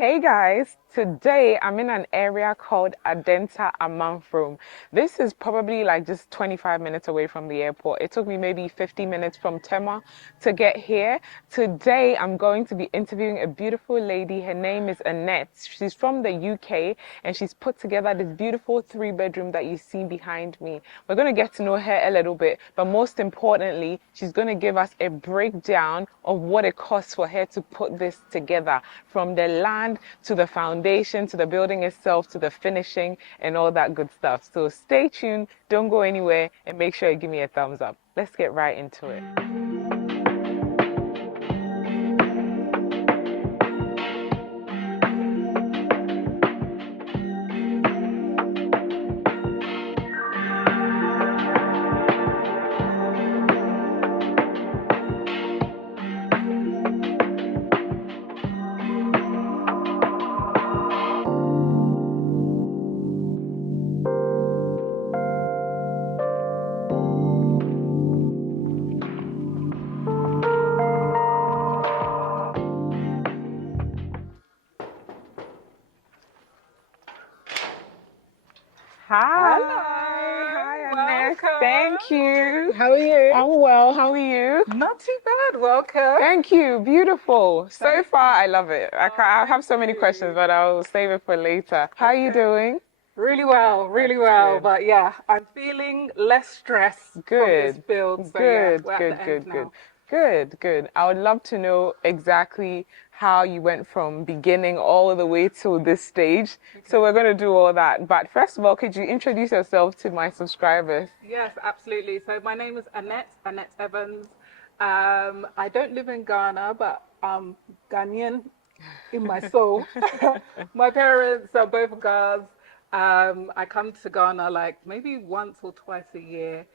Hey guys, today I'm in an area called Adenta Amanfrom. This is probably like just 25 minutes away from the airport. It took me maybe 50 minutes from Tema to get here. Today I'm going to be interviewing a beautiful lady. Her name is Annette. She's from the UK and she's put together this beautiful 3-bedroom that you see behind me. We're going to get to know her a little bit, but most importantly, she's going to give us a breakdown of what it costs for her to put this together, from the land to the foundation to the building itself to the finishing and all that good stuff. So stay tuned, don't go anywhere, and make sure you give me a thumbs up. Let's get right into it. Hi. Hello. Hi, Annette. Welcome. Thank you. How are you? I'm well. How are you? Not too bad. Welcome. Thank you. Beautiful. So Thank far, I love it. I have so many you. questions, but I'll save it for later. How are you doing? Really well, really That's well. good. But yeah, I'm feeling less stress from this Good. build. So yeah, Good, we're at good, the end good, good. now. Good. I would love to know exactly how you went from beginning all the way to this stage. So we're going to do all that. But first of all, could you introduce yourself to my subscribers? Yes, absolutely. So my name is Annette Evans. I don't live in Ghana, but I'm Ghanaian in my soul. My parents are both girls. I come to Ghana like maybe once or twice a year.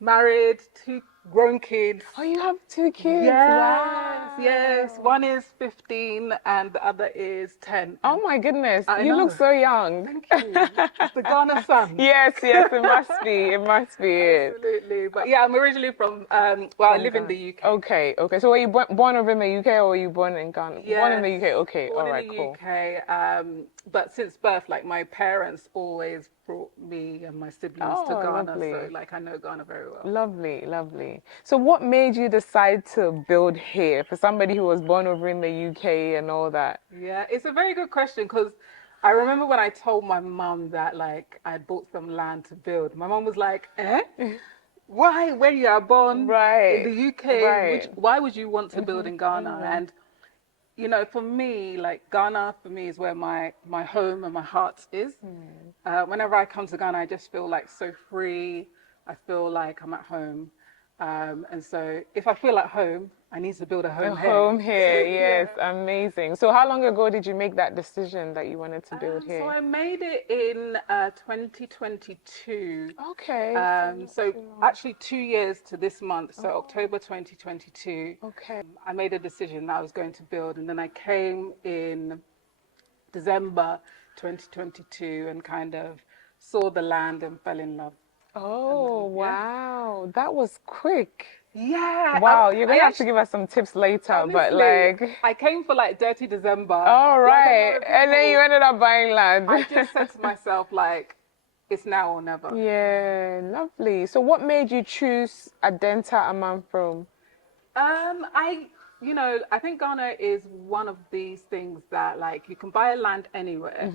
Married, 2 grown kids. Oh, you have 2 kids. Yes. Wow. One is 15 and the other is 10. Oh my goodness. I You look know. so young. Thank you. It's the Ghana sun. Yes, it must be. It must be it. Absolutely. But yeah, I'm originally from, I live in Ghana. the UK. Okay. So were you born over in the UK or were you born in Ghana? Born in the Yes, UK. Okay. born All in right. the Cool. UK. But since birth, like my parents always brought me and my siblings to Oh, Ghana. lovely. So like I know Ghana very well. Lovely. So what made you decide to build here for somebody who was born over in the UK and all that? Yeah, it's a very good question because I remember when I told my mum that like I bought some land to build. My mum was like, "Eh? Why? When you are born in Right. the UK, why would you want to build in Ghana?" Mhm. And you know, for me, like Ghana, for me is where my home and my heart is. Whenever I come to Ghana, I just feel like so free. I feel like I'm at home. And so if I feel at home, I need to build a A home here. home here, yes, Yeah. amazing. So how long ago did you make that decision that you wanted to build So here? I made it in 2022. Okay, not So too long. actually 2 years to this month, so October 2022. Okay. I made a decision that I was going to build, and then I came in December 2022 and kind of saw the land and fell in love. Oh, Yeah. wow. That was quick. Yeah. Wow, you're I gonna have to actually, give us some tips later, but honestly, like, I came for like Dirty December. all Like a right. lot of And then you people, ended up buying land. I just said to myself, like, it's now or never. Yeah, lovely. So what made you choose Adenta Amanfrom? I think Ghana is one of these things that like you can buy land anywhere,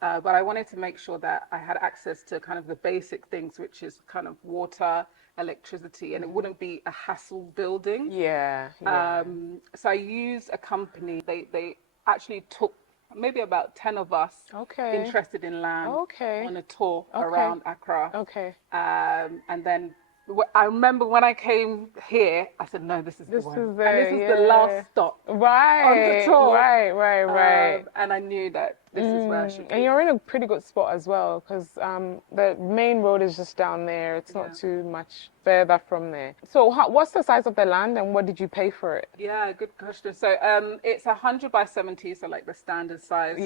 but I wanted to make sure that I had access to kind of the basic things, which is kind of water, electricity, and it wouldn't be a hassle building. Yeah. So I used a company. They actually took maybe about 10 of us Okay. interested in land Okay. on a tour Okay. around Accra. Okay. And then I remember when I came here, I said, no, this is the one. is And this is the yeah. last stop on the tour. Right. And I knew that this is where I should And be. you're in a pretty good spot as well because the main road is just down there. It's not too much further from there. So what's the size of the land and what did you pay for it? Yeah, good question. So it's 100 by 70, so like the standard size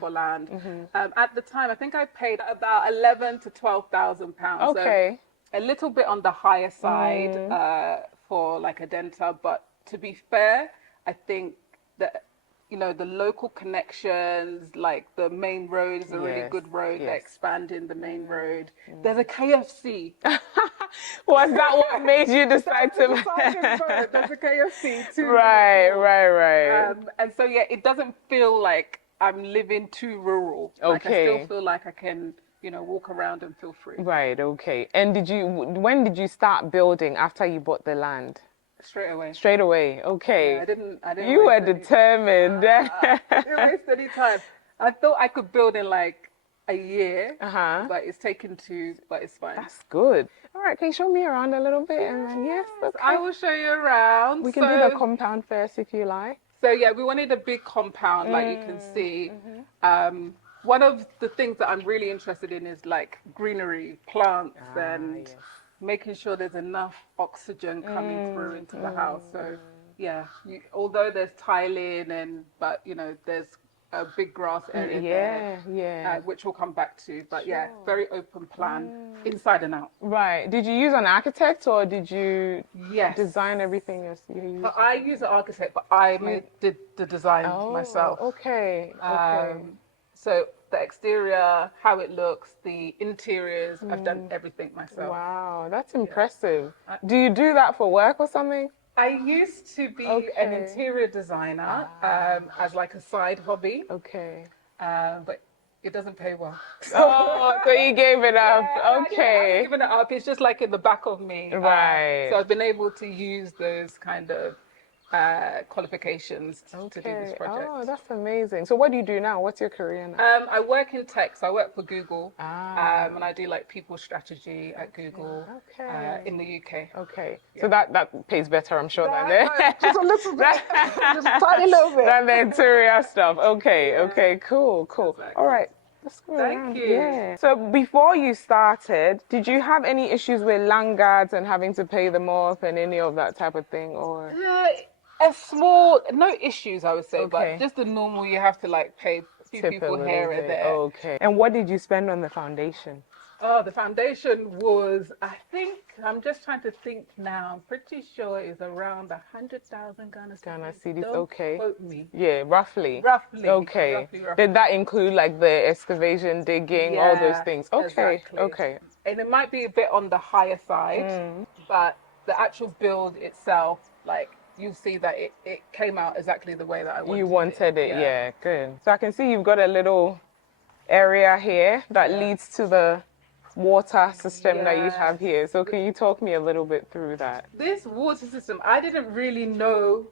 for land. At the time, I think I paid about 11 to 12,000 pounds. Okay. So a little bit on the higher side for like a denta, but to be fair, I think that you know, the local connections, like the main road is a really Yes, good road. They're yes. expanding the main road. There's a KFC. Was that what made you decide to? There's a KFC too. Right. And so yeah, it doesn't feel like I'm living too rural. Like I still Okay. feel like I can, you know, walk around and feel free. Right, okay. And when did you start building after you bought the land? Straight away. Straight away, okay. Yeah, I didn't You were waste any, determined. I didn't waste any time. I thought I could build in like a year, Uh-huh. but it's taken two, but it's fine. That's good. All right, can you show me around a little bit? And then, yes, okay. I will show you around. We can do the compound first if you like. So yeah, we wanted a big compound, like you can see. One of the things that I'm really interested in is like greenery, plants, and yes. making sure there's enough oxygen coming through into the house. So yeah, although there's tiling but you know, there's a big grass area there, which we'll come back to. But yeah, very open plan, inside and out. Right. Did you use an architect or did you Yes. design everything yourself? But I use an architect, but I did the design myself. Okay. So the exterior, how it looks, the interiors, I've done everything myself. Wow, that's impressive. Do you do that for work or something? I used to be an interior designer as like a side hobby. Okay. But it doesn't pay well. Oh, so you gave it up. Okay. I've given it up. It's just like in the back of me. Right. So I've been able to use those kind of qualifications to do this project. Oh, that's amazing. So what do you do now? What's your career now? I work in tech, so I work for Google, and I do like people strategy at Google in the UK. Okay, so that pays better, I'm sure, than the Just a little bit, just a tiny little bit. than the interior stuff. Okay, cool. Exactly. All right. Let's go Thank around. you. Yeah. So before you started, did you have any issues with landlords and having to pay them off and any of that type of thing, or? A small, no issues, I would say, Okay. but just the normal. You have to like pay a few people here and there. Okay. And what did you spend on the foundation? Oh, the foundation was, I think, I'm just trying to think now. I'm pretty sure it's around 100,000 Ghana cedis. Don't Okay. quote me. Yeah, roughly. Roughly. Okay. Roughly. Did that include like the excavation, digging, all those things? Okay. Exactly. Okay. And it might be a bit on the higher side, but the actual build itself, like, you'll see that it came out exactly the way that I wanted it. You wanted it, yeah, good. So I can see you've got a little area here that leads to the water system that you have here. So can you talk me a little bit through that? This water system, I didn't really know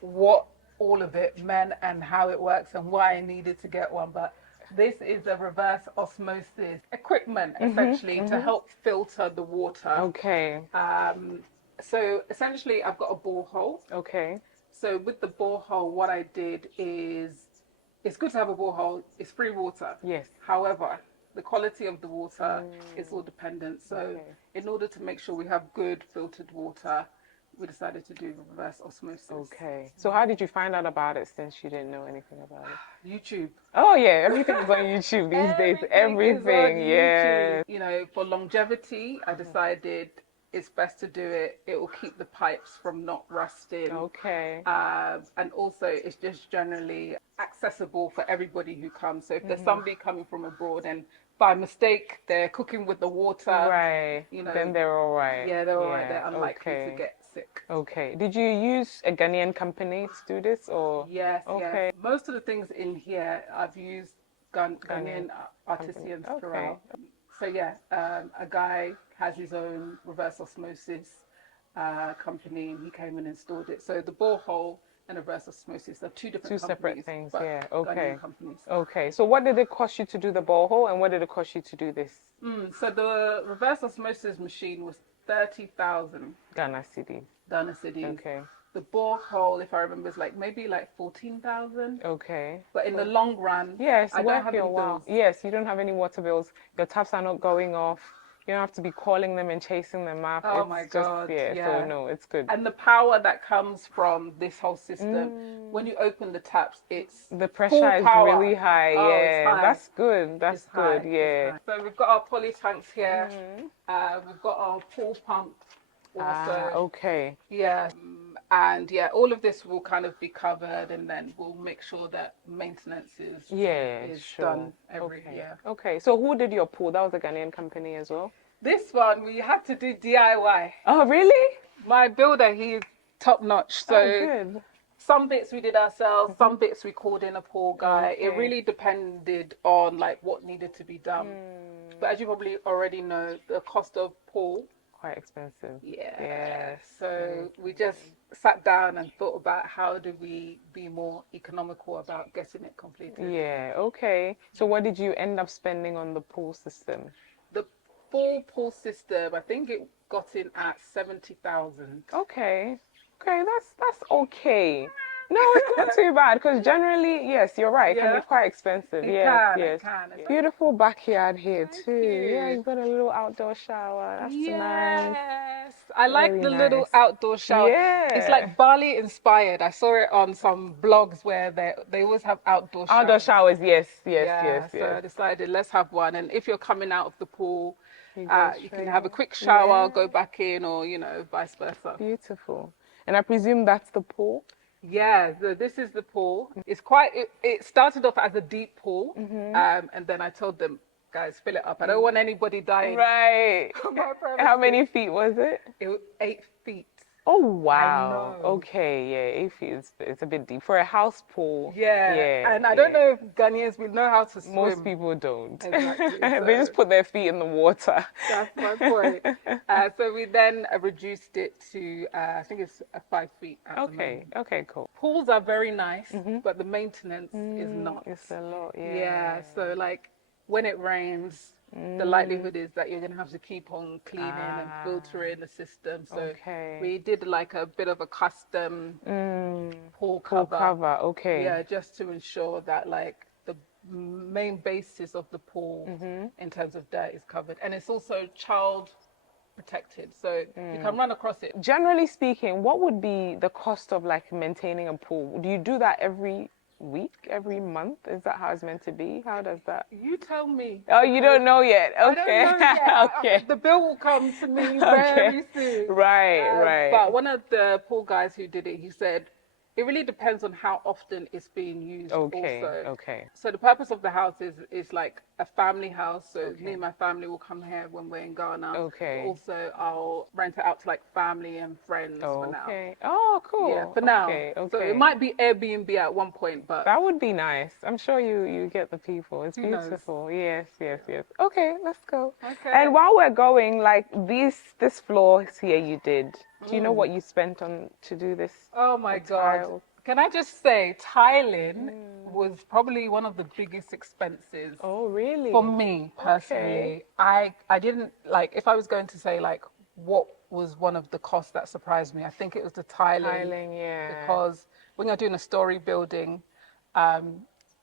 what all of it meant and how it works and why I needed to get one, but this is a reverse osmosis equipment, essentially, to help filter the water. Okay. So essentially, I've got a borehole. Okay. So with the borehole, what I did is, it's good to have a borehole. It's free water. Yes. However, the quality of the water is all dependent. So in order to make sure we have good filtered water, we decided to do reverse osmosis. Okay. So how did you find out about it since you didn't know anything about it? YouTube. Oh yeah, everything's on YouTube these days. Everything, yeah. You know, for longevity, I decided it's best to do it. It will keep the pipes from not rusting. Okay. And also, it's just generally accessible for everybody who comes. So if there's somebody coming from abroad and by mistake they're cooking with the water, Right. you know, Then they're all right. Yeah, they're all right. They're unlikely to get sick. Okay. Did you use a Ghanaian company to do this, or? Yes. Okay. Yes. Most of the things in here, I've used Ghanaian artisans throughout. So yeah, a guy has his own reverse osmosis company, and he came and installed it. So the borehole and reverse osmosis are two separate things. but Yeah. Okay. Ghanaian companies. Okay. So what did it cost you to do the borehole, and what did it cost you to do this? So the reverse osmosis machine was 30,000 Ghana cedis. Ghana cedis. Okay. The borehole, if I remember, is like maybe like 14,000. Okay. But in the long run, yes, I don't have any bills. Yes, you don't have any water bills. Your taps are not going off. You don't have to be calling them and chasing them up. Oh my God. Yeah. So no, it's good. And the power that comes from this whole system, when you open the taps, it's the pressure is really high. Oh, yeah, it's high. That's good. That's good. High. Yeah. So we've got our poly tanks here. We've got our pool pump also. Okay. Yeah. And yeah, all of this will kind of be covered, and then we'll make sure that maintenance Yeah, is sure. done every Okay. year. Okay. So who did your pool? That was a Ghanaian company as well? This one we had to do DIY. Oh, really? My builder, he's top notch. Oh, So good. some bits we did ourselves, some bits we called in a pool guy. It Okay. really depended on like what needed to be done. But as you probably already know, the cost of pool, Quite expensive. yeah. Yes. So we just sat down and thought about how do we be more economical about getting it completed. Yeah, okay. So what did you end up spending on the pool system? The full pool system, I think it got in at 70,000. Okay. Okay, that's okay. No, it's not too bad because generally, yes, you're right. It can be Yeah, quite expensive. it Yes, can, it yes. can. Beautiful backyard here Thank too. Yeah, you. you've got a little outdoor shower. That's nice. Yes, I like Very the little nice. outdoor shower. It's Yeah. like Bali inspired. I saw it on some blogs where they always have outdoor Outdoor showers. showers, yes, yes, yes, Yeah, so yes. I decided let's have one. And if you're coming out of the pool, You go you can straight have a in. quick shower, Yeah, go back in, or vice versa. beautiful. And I presume that's the pool? Yeah, so this is the pool. It started off as a deep pool, and then I told them, guys, fill it up. I don't want anybody dying Right. on my How premises. many feet was it? It was 8 feet. Oh, I wow. know. Okay, yeah, 8 feet it's a bit deep. For a house pool, Yeah, yeah, and I don't yeah. know if Ghanaians will know how to Most swim. people don't. Exactly. They just So put their feet in the water. that's my point. So we then reduced it to I think it's 5 feet at the Okay, moment. okay, cool. Pools are very nice, but the maintenance is not. It's a lot, Yeah, yeah. so like when it rains, the likelihood is that you're gonna have to keep on cleaning and Ah, filtering the system. So okay. we did like a bit of a custom pool Pool cover. cover, okay. Yeah, just to ensure that like the main basis of the pool in terms of dirt is covered, and it's also child protected, so you can run across it. Generally speaking, what would be the cost of like maintaining a pool? Do you do that every week, every month? Is that how it's meant to be? How does that? You tell me. Oh, you don't know yet. I don't Okay. know yet. Okay. The bill will come to me Okay. very soon. Right, right. But one of the pool guys who did it, he said, it really depends on how often it's being used Okay, also. okay. So the purpose of the house is like a family house. So Okay. me and my family will come here when we're in Ghana. Okay. But also I'll rent it out to like family and friends for now. Okay. Oh, cool. Yeah, for now. Okay, So okay. it might be Airbnb at one point, but That would be nice. I'm sure you get the people. It's who knows? beautiful. Yes, yes, yes. Okay, let's go. Okay. And while we're going, like this floor here you did. Do you know what you spent on to do this? Oh my The God. tiles? Can I just say, tiling was probably one of the biggest expenses Oh, really? for me personally. I didn't like, if I was going to say like what was one of the costs that surprised me, I think it was the tiling. Tiling, yeah. Because when you're doing a story building,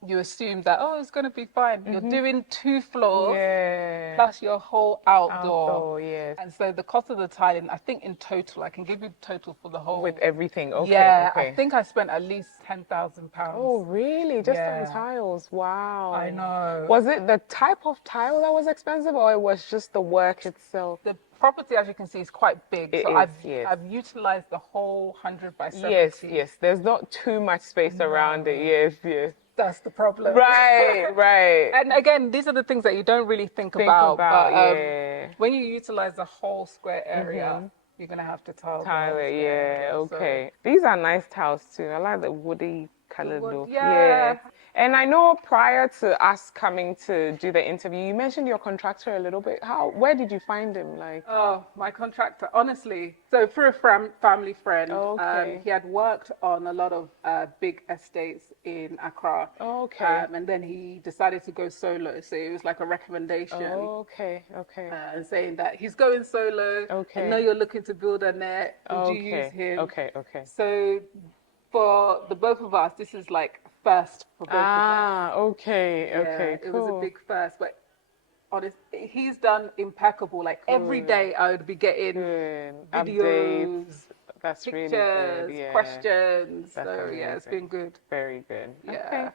you assume that, oh, it's going to be fine. You're doing 2 floors Yeah. plus your whole outdoor. Outdoor, yes. And so the cost of the tiling, I think in total, I can give you the total for the whole. With everything. Okay. Yeah, Okay. I think I spent at least £10,000. Oh, really? Just on Yeah. tiles? Wow. I know. Was it the type of tile that was expensive, or it was just the work itself? The property, as you can see, is quite big. It So is, yes. I've utilized the whole 100 by 70. Yes, yes. There's not too much space around it. Yes, yes. That's the problem. Right, right. And again, these are the things that you don't really think Think about. about, But yeah. when you utilize the whole square area, you're going to have to tile the whole Tile it, square yeah, area. So- okay. These are nice tiles too. I like the woody colored wood, look. yeah. And I know prior to us coming to do the interview, you mentioned your contractor a little bit. Where did you find him? Like, Oh, my contractor, honestly. So through a family friend, Okay. he had worked on a lot of big estates in Accra. Okay. And then he decided to go solo. So it was like a recommendation okay, okay. saying that he's going solo. Okay. I know you're looking to build Annette. Would you Okay, use him? okay, okay. So for the both of us, this is like first for both of us. Ah, okay, Yeah, okay, it cool. was a big first, but honest, he's done impeccable. Like every day, I would be getting Good. videos, Updates. That's really pictures, good. Yeah. questions. That's So yeah, it's amazing. been good. Very good. Yeah. Okay.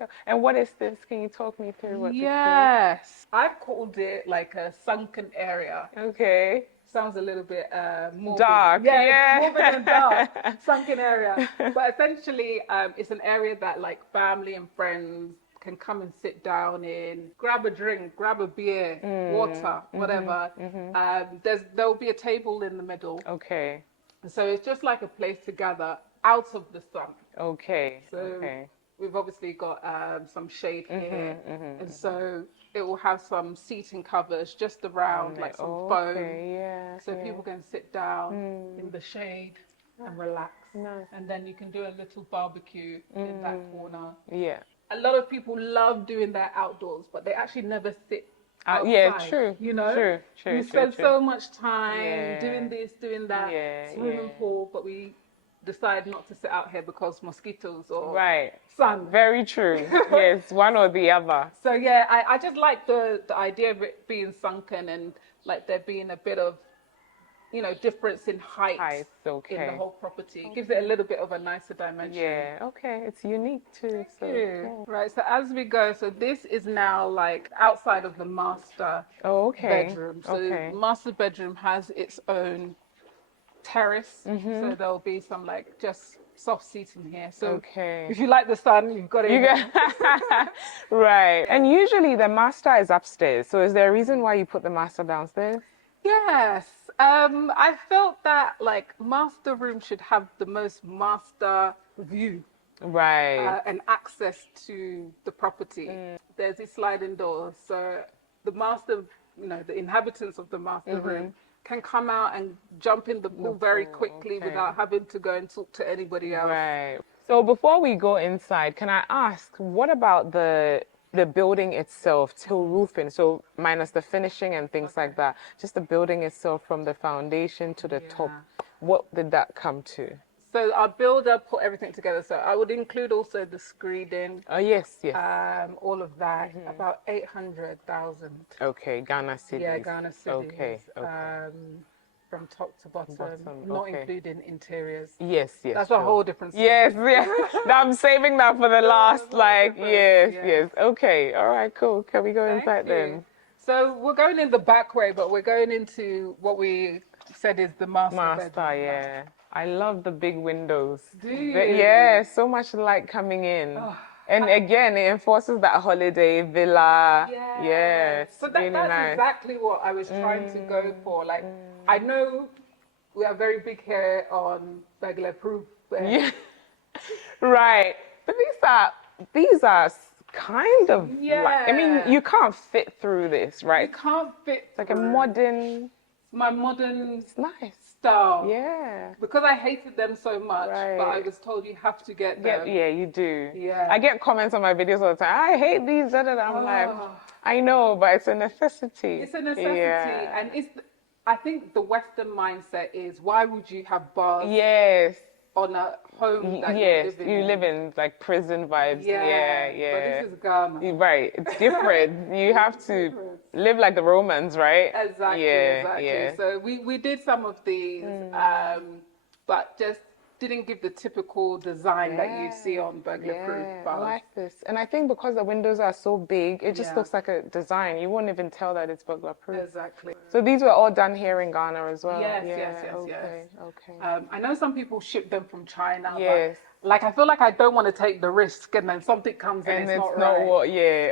Go. And what is this? Can you talk me through what Yes, I've called it like a sunken area. this is? Okay. sounds a little bit morbid. Dark, Yeah, yeah. it's morbid and dark, sunken area. But essentially, it's an area that like family and friends can come and sit down in, grab a drink, grab a beer, water, whatever. There'll be a table in the middle. Okay. So it's just like a place to gather out of the sun. Okay. So Okay. we've obviously got some shade here, and so it will have some seating covers just around, like some foam, yeah, so yeah. people can sit down in the shade and relax. Nice. And then you can do a little barbecue in that corner. Yeah. A lot of people love doing that outdoors, but they actually never sit outside. Yeah, true. You know, True, we true, spend true. so much time Yeah. doing this, doing that, Yeah, swimming yeah. pool, but we decide not to sit out here because mosquitoes or Right. sun. Very true. Yes, one or the other. So yeah, I just like the idea of it being sunken and like there being a bit of, you know, difference in height Height, in okay. the whole property. It gives it a little bit of a nicer dimension. Yeah, okay. It's unique too. So, Yeah. yeah. Right, so as we go, so this is now like outside of the master Oh, okay. bedroom. So Okay. master bedroom has its own terrace. So there'll be some like just soft seating here. So Okay. if you like the sun, you've got it. You got right. And usually the master is upstairs. So is there a reason why you put the master downstairs? Yes. I felt that like master room should have the most master view Right. and access to the property. There's these sliding doors, so the master, you know, the inhabitants of the master room can come out and jump in the pool very quickly without having to go and talk to anybody else. Right. So before we go inside, can I ask, what about the building itself, till roofing? So minus the finishing and things like that, just the building itself from the foundation to the top. What did that come to? So our builder put everything together. So I would include also the screeding, Oh yes, yes. all of that. About 800,000. Okay, Ghana cedis. Yeah, Ghana cedis. Okay, okay. From top to bottom, Bottom, not okay. including interiors. Yes, yes. That's sure. a whole different story. Yes, yes. I'm saving that for the last, like, yes, yes. Okay, all right, cool. Can we go inside then? So we're going in the back way, but we're going into what we said is the master bedroom. Yeah. I love the big windows. Do you? Yeah, so much light coming in. And again, it enforces that holiday villa. Yeah, So really that's nice. exactly what I was trying to go for. Like, I know we are very big here on burglar proof. Yeah. Right. But these are kind of like, I mean, you can't fit through this, right? You can't fit. It's like a modern. My modern It's nice. style. Yeah. Because I hated them so much, Right. but I was told you have to get them. Yeah, you do. Yeah. I get comments on my videos all the time. I hate these. Da, da, da. I'm like, I know, but it's a necessity. It's a necessity, Yeah. and I think the Western mindset is why would you have bars Yes. on a home that Yes. you You live live in like prison vibes. Yeah. But this is Ghana. You're right. It's different. You have to live like the Romans, right? Exactly, Yeah. exactly. Yeah. So we did some of these, but just didn't give the typical design that you see on burglar-proof I bars. like this. And I think because the windows are so big, it just looks like a design. You won't even tell that it's burglar proof. Exactly. So these were all done here in Ghana as well? Yes, yeah, yes, yes, okay, yes. Okay. I know some people ship them from China, Yes. but like I feel like I don't want to take the risk, and then something comes and it's not right. what,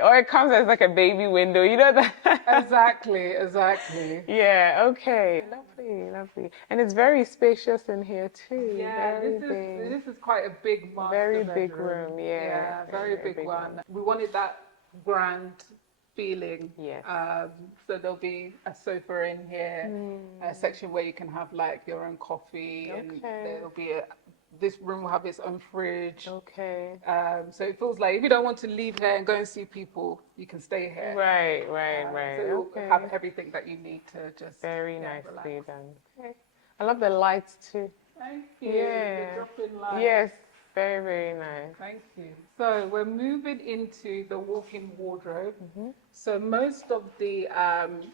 or it comes as like a baby window, you know that? Exactly, exactly. Yeah, okay. Lovely, lovely. And it's very spacious in here too. Yeah, very this is quite a big master Very bedroom. big room, yeah. Yeah, very big one. We wanted that grand feeling. Yes. So there'll be a sofa in here, a section where you can have like your own coffee, and there'll be this room will have its own fridge. Okay. So it feels like if you don't want to leave here and go and see people, you can stay here. Right. So you'll have everything that you need to just Very nicely relax. done. Okay. I love the lights too. Thank you. Yeah. The drop-in light. Yes. Very, very nice. Thank you. So we're moving into the walk-in wardrobe. So most of the,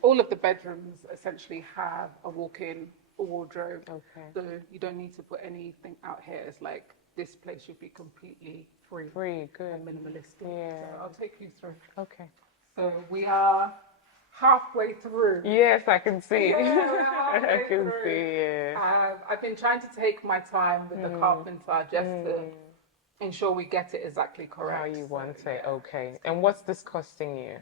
all of the bedrooms essentially have a walk-in wardrobe. Okay. So you don't need to put anything out here. It's like this place should be completely free. Free, good. And minimalistic. Yeah. So I'll take you through. Okay. So we are halfway through. Yes, I can see. Yeah, we're I halfway can through. see, yeah. I've been trying to take my time with the carpenter just to ensure we get it exactly How correct. you So, want it, yeah. okay. And what's this costing you?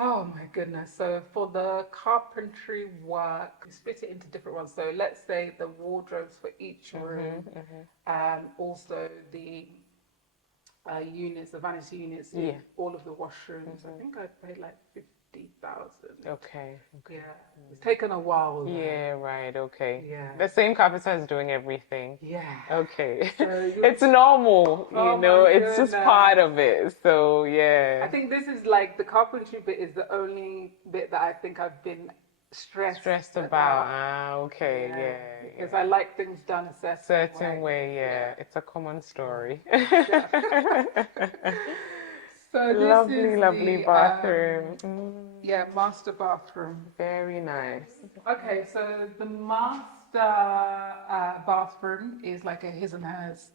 Oh my goodness. So for the carpentry work, we split it into different ones. So let's say the wardrobes for each room, also the units, the vanity units in Yeah. all of the washrooms. I think I paid like 50,000. Okay. Yeah, it's taken a while. Yeah, right, okay. Yeah. The same carpenter is doing everything. Yeah. Okay. So It's normal, oh my it's just goodness. part of it. So, I yeah. think this is like the carpentry bit is the only bit that I think I've been stressed About, about. okay, Yeah, because yeah. I like things done a Certain way. way, yeah. It's a common story. So this Lovely, is lovely the bathroom. master bathroom. Very nice. Okay, so the master bathroom is like a his and hers.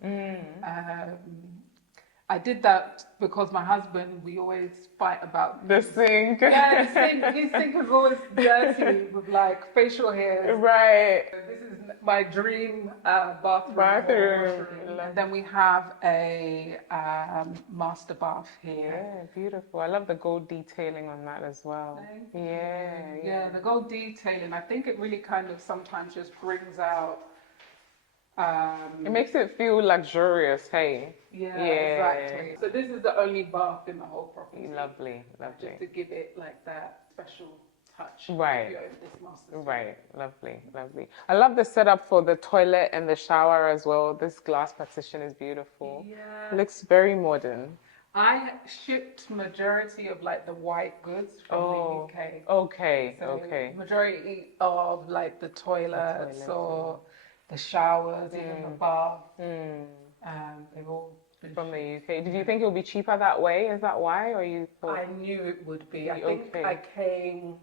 I did that because my husband, we always fight about The sink. yeah, his sink is always dirty with like facial hairs. Right. This is my dream bathroom. Bathroom. And then we have a master bath here. Yeah, beautiful. I love the gold detailing on that as well. Yeah, the gold detailing. I think it really kind of sometimes just brings out. It makes it feel luxurious, hey? Yeah, exactly. So this is the only bath in the whole property. Lovely, lovely. Just to give it like that special touch. Right. If you own this master suite. Right, lovely, lovely. I love the setup for the toilet and the shower as well. This glass partition is beautiful. Yeah. Looks very modern. I shipped majority of like the white goods from the UK. Okay, So okay. majority of like the toilets or the showers, even the bath, they've all been From the UK. Did you think it would be cheaper that way? Is that why? Or you thought? I knew it would be. I think I came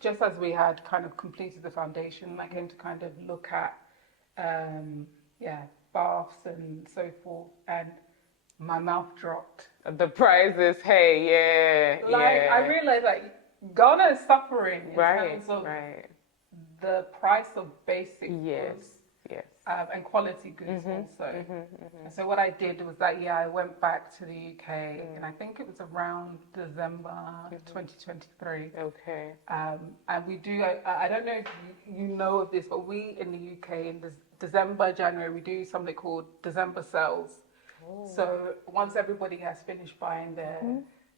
just as we had kind of completed the foundation. I came to kind of look at, baths and so forth, and my mouth dropped. The prices, hey, yeah, I realized that Ghana is suffering in terms of the price of basic goods. Yes. And quality goods also. And so what I did was that, I went back to the UK and I think it was around December 2023. Okay. And we do, I don't know if you know of this, but we in the UK in December, January, we do something called December sales. So once everybody has finished buying their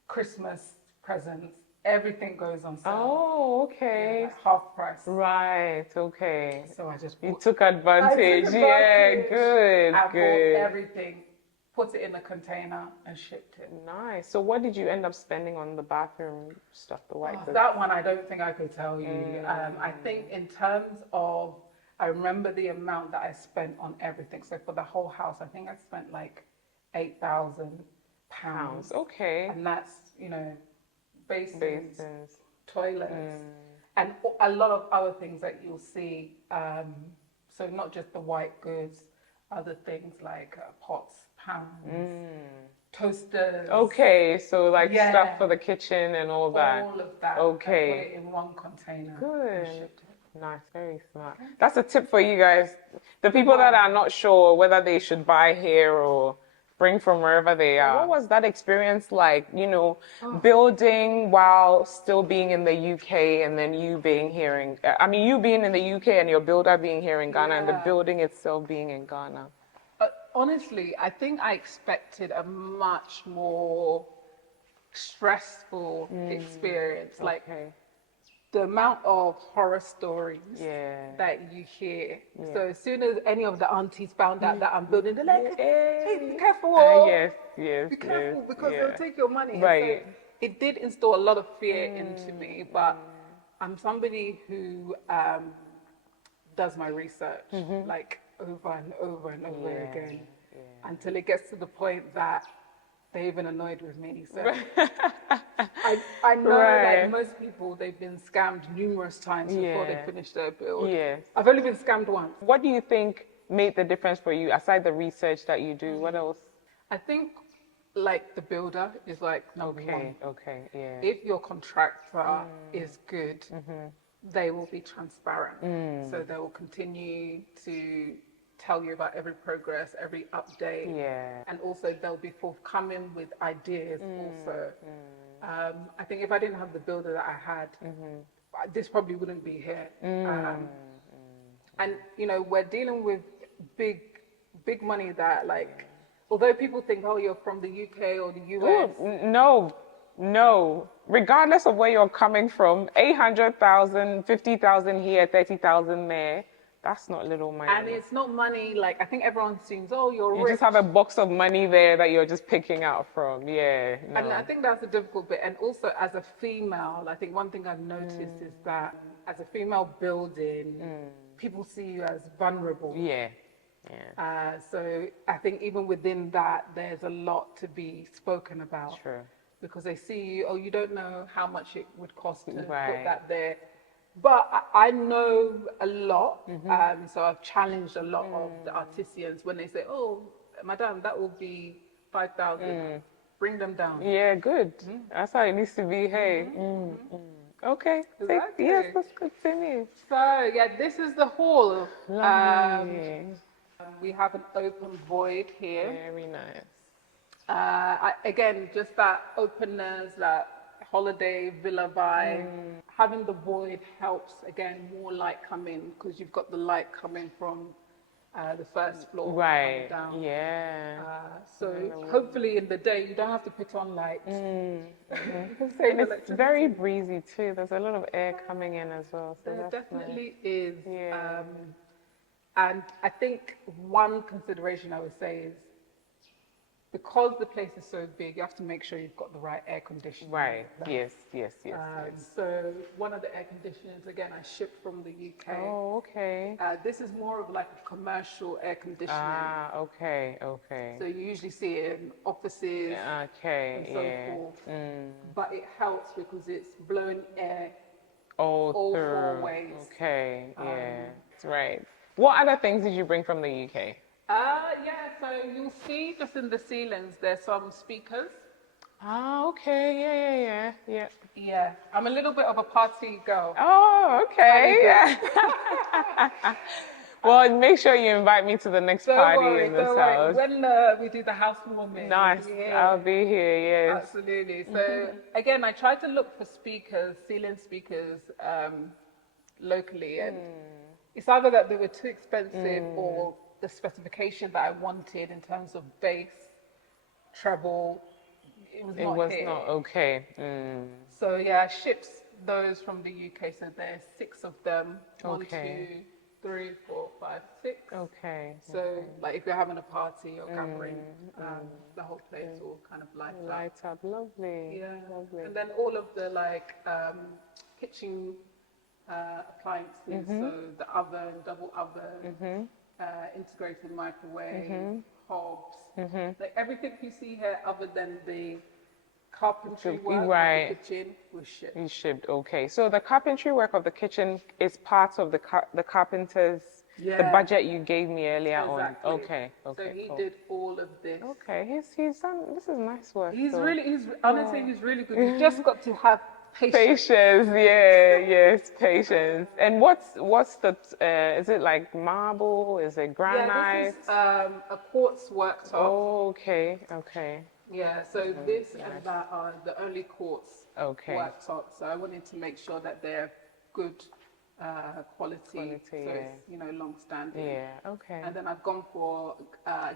Christmas presents, everything goes on sale. Oh, okay. Like half price. Right, okay. So I just You took advantage. Yeah, good. I bought everything, put it in a container and shipped it. Nice. So what did you end up spending on the bathroom stuff, the white goods? That one I don't think I could tell you. I think in terms of, I remember the amount that I spent on everything. So for the whole house, I think I spent like £8,000. Okay. And that's, basins, toilets, and a lot of other things that you'll see. So not just the white goods, other things like pots, pans, toasters. Okay, so like stuff for the kitchen and all that. All of that. Okay. I put it in one container. Good. Nice, very smart. That's a tip for you guys. The people that are not sure whether they should buy here or bring from wherever they are. What was that experience like, building while still being in the UK and then you being here you being in the UK and your builder being here in Ghana and the building itself being in Ghana? Honestly, I think I expected a much more stressful experience. Like the amount of horror stories that you hear. So as soon as any of the aunties found out that I'm building, they're like, hey, be careful. Be careful because they'll take your money. Right. So it did instill a lot of fear into me, but I'm somebody who does my research like over and over and over again until it gets to the point that they're even annoyed with me. So I know that most people, they've been scammed numerous times before they finish their build. I've only been scammed once. What do you think made the difference for you, aside the research that you do? What else? I think like the builder is like number one. Okay, yeah. If your contractor is good, they will be transparent. So they will continue to tell you about every progress, every update. Yeah. And also they'll be forthcoming with ideas also. I think if I didn't have the builder that I had, this probably wouldn't be here. And you know, we're dealing with big, big money that like, although people think, oh, you're from the UK or the US. No, no. Regardless of where you're coming from, 800,000, 50,000 here, 30,000 there. That's not little money. And it's not money, like, I think everyone thinks, oh, you're You rich. just have a box of money there that you're just picking out from. Yeah. No. And I think that's the difficult bit. And also, as a female, I think one thing I've noticed is that as a female building, people see you as vulnerable. Yeah. Yeah. So I think even within that, there's a lot to be spoken about. True. Because they see you, oh, you don't know how much it would cost to put Right. that there. But I know a lot, so I've challenged a lot of the artisans when they say, oh, madam, that will be 5,000. Bring them down. Yeah, good. That's how it needs to be. Hey. Okay. Exactly. Yes, that's good to me. So, yeah, this is the hall. Lovely. We have an open void here. Very nice. Again, just that openness, that holiday villa vibe. Having the void helps, again, more light come in because you've got the light coming from the first floor Right. down. Yeah. So hopefully in the day you don't have to put on lights. And it's very breezy too. There's a lot of air coming in as well. So There that's definitely is. Yeah. And I think one consideration I would say is because the place is so big, you have to make sure you've got the right air conditioning. Right. Yes. So one of the air conditioners, again, I shipped from the UK. Oh, okay. This is more of like a commercial air conditioning. Okay. So you usually see it in offices Okay. and so forth. But it helps because it's blowing air All all through. 4 ways. Okay. Yeah. That's right. What other things did you bring from the UK? Yeah, so you'll see just in the ceilings, there's some speakers. Okay. Yeah. Yeah, I'm a little bit of a party girl. Oh, okay. Well, make sure you invite me to the next party in this house. When we do the housewarming. Nice. Yeah. I'll be here, yes. Absolutely. So again, I try to look for speakers, ceiling speakers, locally, and it's either that they were too expensive or the specification that I wanted in terms of bass, treble, it was not okay. So yeah, I shipped those from the UK. So there's 6 of them. Okay. 1, 2, 3, 4, 5, 6. Okay. So like if you're having a party or gathering, the whole place will kind of light up. Light up, lovely. Yeah. Lovely. And then all of the like kitchen appliances, so the oven, double oven, integrated microwave, hobs, like everything you see here other than the carpentry work right. of the kitchen was shipped. You shipped, okay. So the carpentry work of the kitchen is part of the carpenter's, the budget you gave me earlier Exactly. on. Okay. So he Cool. did all of this. Okay, he's done, this is nice work. He's so. honestly, he's really good. You just got to have patience. Patience, yes, patience. And what's the, is it like marble? Is it granite? Yeah, this is a quartz worktop. Oh, okay. Yeah, so this and that are the only quartz worktops. So I wanted to make sure that they're good quality, so it's long standing. Yeah, okay. And then I've gone for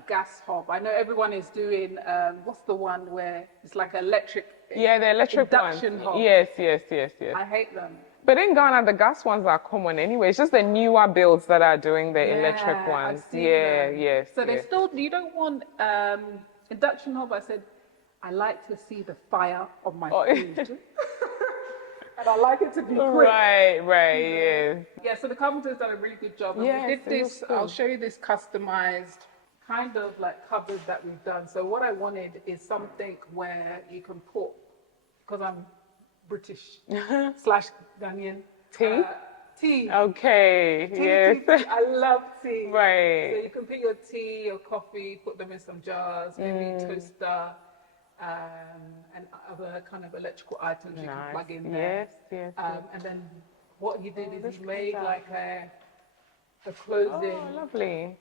gas hob. I know everyone is doing what's the one where it's like electric? Yeah, the electric induction ones. hob. Yes. I hate them. But in Ghana, the gas ones are common anyway. It's just the newer builds that are doing the electric ones. I've seen them. Yes. So they still, you don't want induction hob. I said, I like to see the fire of my food. And I like it to be quick. Right, yes. Yeah, so the carpenter's done a really good job. And Yes, we did this, I'll show you this customized kind of like cupboard that we've done. So what I wanted is something where you can put, because I'm British / Ghanaian. Tea? Tea. Okay, yes. Tea. I love tea. Right. So you can put your tea, your coffee, put them in some jars, maybe toaster. and other kind of electrical items you can Nice. plug in there. Yes, yes, yes. And then what he did is This he made comes out. like a closing Oh, lovely.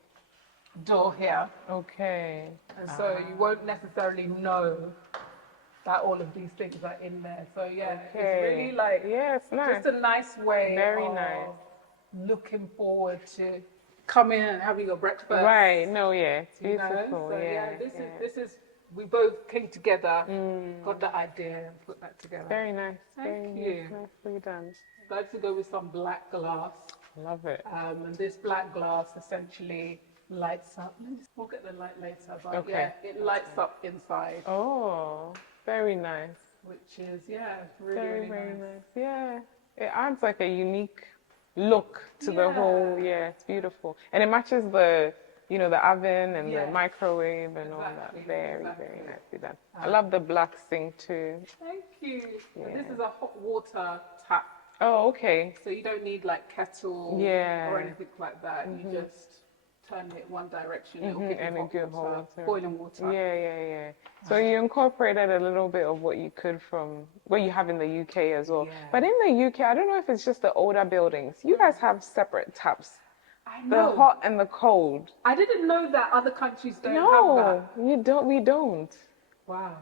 door here. Okay. And so you won't necessarily know that all of these things are in there. So yeah, it's really Okay. like Yes, nice. just a nice way Very of nice. looking forward to coming and having your breakfast. Right. No, yeah, it's You know, beautiful. so Yeah. this is we both came together, got the idea, and put that together. Very nice. Very Thank nice. you. Nicely done. I'd like to go with some black glass, Love it. and this black glass essentially lights up. We'll get the light later, but Okay. yeah, it lights up inside, Oh, very nice. which is really Very, really very nice. nice. Yeah. It adds like a unique look to the whole, yeah, it's beautiful. And it matches the, the oven and the Yes. microwave and all that. Exactly, Very, exactly. very nicely done. I love the black sink too. Thank you. And this Yeah. is a hot water tap, Oh, okay. so you don't need like kettle Yeah. or anything like that. You just turn it one direction. It'll give you And hot a good water, water. boiling water. Yeah, yeah, yeah. So you incorporated a little bit of what you could from what you have in the UK as well. Yeah. But in the UK, I don't know if it's just the older buildings. You guys have separate taps, I the know. hot and the cold. I didn't know that other countries don't have No, that. you don't. We don't. Wow.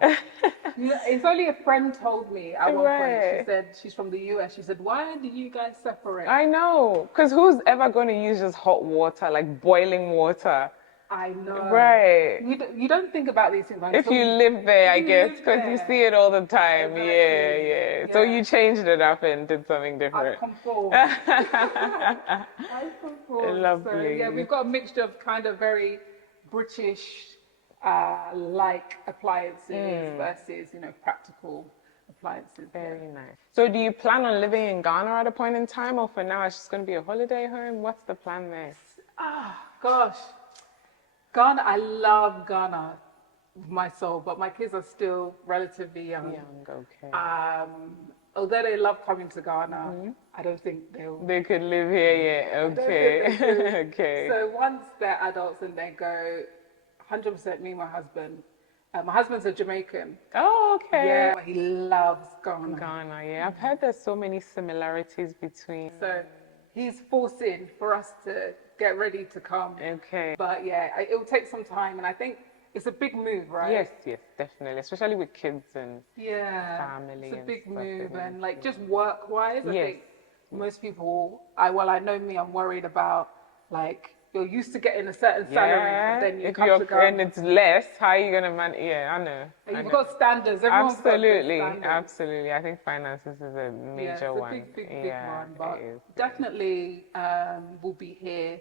It's only a friend told me at one point. She Right. said she's from the US. She said, "Why do you guys separate?" I know, because who's ever going to use just hot water, like boiling water? I know. Right. You don't think about these things If until you live there, I you guess, live because you there. see it all the time. Yeah, Exactly. yeah. So Yeah. you changed it up and did something I've different. conformed. I've conformed. So Lovely. yeah, we've got a mixture of kind of very British like appliances versus practical appliances. Very nice. So do you plan on living in Ghana at a point in time, or for now it's just going to be a holiday home? What's the plan there? Gosh, Ghana. I love Ghana with my soul, but my kids are still relatively young. Young, okay. Although they love coming to Ghana, I don't think they'll. They could live here, yeah. I don't think Okay. they do. Okay. So once they're adults and they go, 100% me and my husband. My husband's a Jamaican. Oh, okay. Yeah, he loves Ghana. Ghana, yeah. I've heard there's so many similarities between. So he's forcing for us to get ready to come. Okay. But yeah, it will take some time, and I think it's a big move, right? Yes, yes, definitely. Especially with kids and Yeah, family it's a and big stuff, move, isn't and it? like just work-wise, I Yes. think most people. I know me. I'm worried about like you're used to getting a certain salary, and then you if come you're to Ghana. and it's less, how are you gonna manage? Yeah, I know. And I you've know. got standards. Everyone's Absolutely, got their standards. absolutely. I think finances is a Yeah, major it's a one. big Yeah, one. But it is. definitely, we'll be here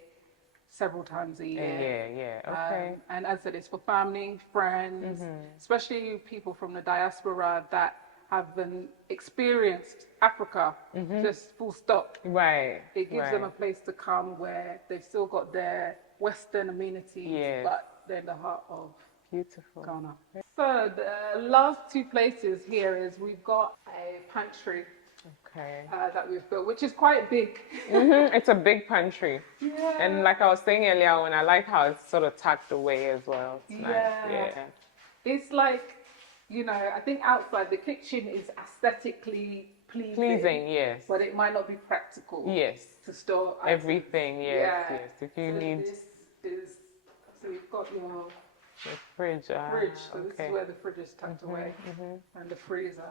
several times a year. Yeah. Okay. And as I said, it's for family, friends, especially people from the diaspora that haven't experienced Africa, just full stop. Right. It gives them a right. place to come where they've still got their Western amenities, Yes. but they're in the heart of Beautiful. Ghana. So the last two places here is we've got a pantry Okay. that we've built, which is quite big. It's a big pantry. Yeah. And like I was saying earlier, when I like how it's sort of tucked away as well. It's nice. Yeah. Yeah. It's like, I think outside the kitchen is aesthetically Pleasing, yes. but it might not be practical Yes. to store items. Everything, yes, Yeah. yes. If you So need this is, so you've got your the fridge. fridge, so this okay. is where the fridge is tucked away, and the freezer.